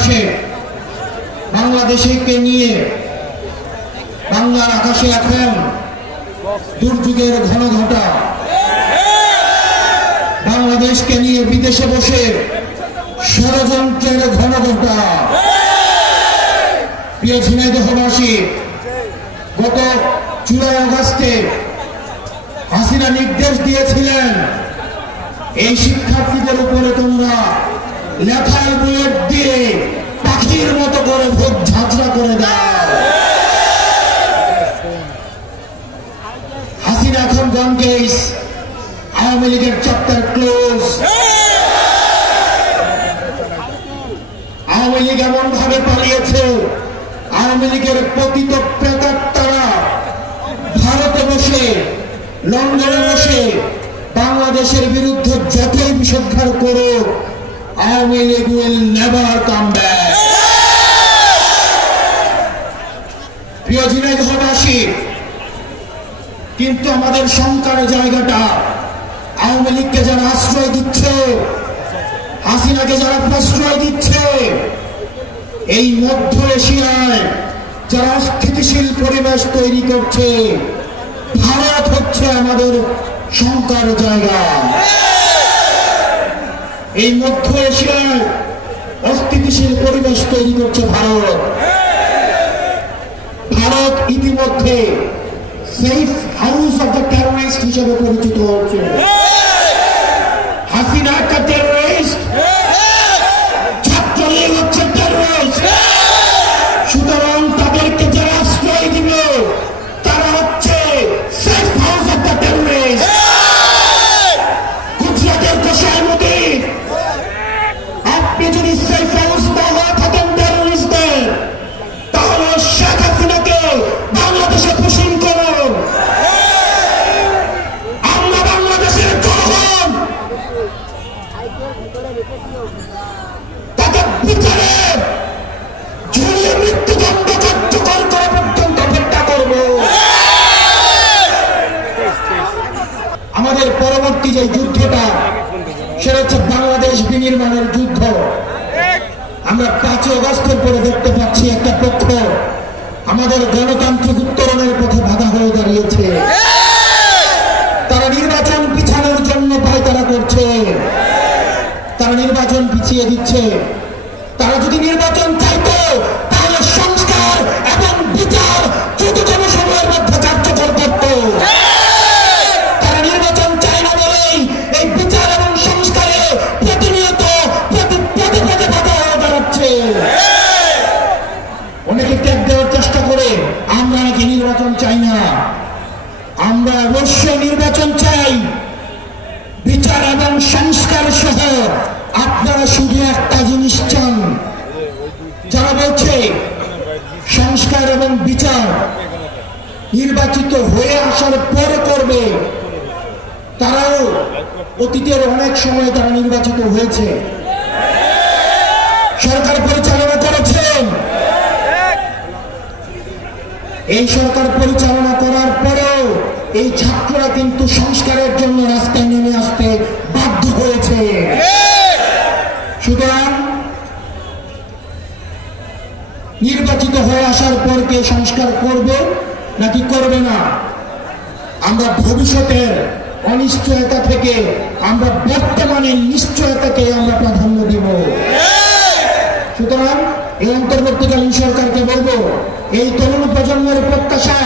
আকাশে বাংলাদেশকে নিয়ে বাংলার আকাশে এখন দুর্যোগের ঘন ঘটা, বাংলাদেশকে নিয়ে বিদেশে বসে ষড়যন্ত্রের ঘন ঘটা। প্রিয় ঝিনাইদহবাসী, গত জুলাই আগস্টে হাসিনা নির্দেশ দিয়েছিলেন এই শিক্ষার্থীদের উপরে তোমরা লেথাল বুলেট দিয়ে পাখির মতো করে ভোট ঝাঁঝরা করে দাও। হাসিনা এখন গন কেস, আওয়ামী লীগের চ্যাপ্টার ক্লোজ। আওয়ামী লীগ এমন ভাবে পালিয়েছে, আওয়ামী লীগের পতিত প্রেতাত্মারা ভারতে বসে, লন্ডনে বসে বাংলাদেশের বিরুদ্ধে যতই বিষোদ্গার করুক, Awami League will never come back. প্রিয় ঝিনাইদহবাসী, কিন্তু আমাদের শঙ্কার জায়গাটা আওয়ামী লীগকে যারা আশ্রয় দিচ্ছে, হাসিনাকে যারা প্রশ্রয় দিচ্ছে, এই মধ্য এশিয়ায় যারা অস্থিতিশীল পরিবেশ তৈরি করছে, ভারত হচ্ছে আমাদের শঙ্কার জায়গা। এই মধ্য এশিয়ায় অস্থিতিশীল পরিবেশ তৈরি করছে ভারত। ভারত ইতিমধ্যে safe house of the terrorist হিসেবে পরিচিত হচ্ছে। হাসিনা একটা টেররিস্ট, ছাত্রলীগ হচ্ছে টেররিস্ট। সুতরাং তাদেরকে যারা আশ্রয় দিবে তারা হচ্ছে safe house of the terrorist. গুজরাটের গোসাই মোদী, আপনি যদি সেফ হাউস না হয়ে থাকেন টেররিস্টদের, তাহলে শেখ হাসিনাকে বাংলাদেশে পোষণ করুন। আমরা বাংলাদেশের জনগণ তাকে বিচারে ঝুলিয়ে মৃত্যুদণ্ড কার্যকর করা পর্যন্ত অপেক্ষা করব। আমাদের পরবর্তী যে যুদ্ধটা, সেটা হচ্ছে বাংলাদেশ বিনির্মাণের যুদ্ধ। আমরা 5 আগস্টের পরে দেখতে পাচ্ছি একটা পক্ষ আমাদের গণতান্ত্রিক উত্তরণের পথে বাধা হয়ে দাঁড়িয়েছে। তারা নির্বাচন পিছানোর জন্য পায়তারা করছে, তারা নির্বাচন পিছিয়ে দিচ্ছে। তারা যদি নির্বাচন চাইতো তাহলে সংস্কার এবং বিচার দ্রুততম সময়ের মধ্যে কার্যকর করত। তারা নির্বাচন চায় না বলেই এই বিচার এবং সংস্কারে প্রতিনিয়ত পদে পদে বাধা হয়ে দাঁড়াচ্ছে। অনেকে ট্যাগ দেওয়ার চেষ্টা করে আমরা নাকি নির্বাচন চাই না। আমরা অবশ্যই নির্বাচন চাই, বিচার এবং সংস্কার সহ। আপনারা শুধু একটা জিনিস চান, যারা বলছে সংস্কার এবং বিচার নির্বাচিত হয়ে আসার পরে করবে, তারাও অতীতের অনেক সময় তারা নির্বাচিত হয়েছে, সরকার পরিচালনা করেছেন। এই সরকার পরিচালনা করার পরেও এই ছাত্ররা কিন্তু সংস্কারের জন্য রাস্তায় নেমে আসতে বাধ্য হয়েছে। সুতরাং নির্বাচিত হয়ে আসার পর কে সংস্কার করবে নাকি করবে না, আমরা ভবিষ্যতের অনিশ্চয়তা থেকে আমরা বর্তমানের নিশ্চয়তাকে আমরা প্রাধান্য দিব। সুতরাং এই অন্তর্বর্তীকালীন সরকারকে বলবো, এই তরুণ প্রজন্মের প্রত্যাশা,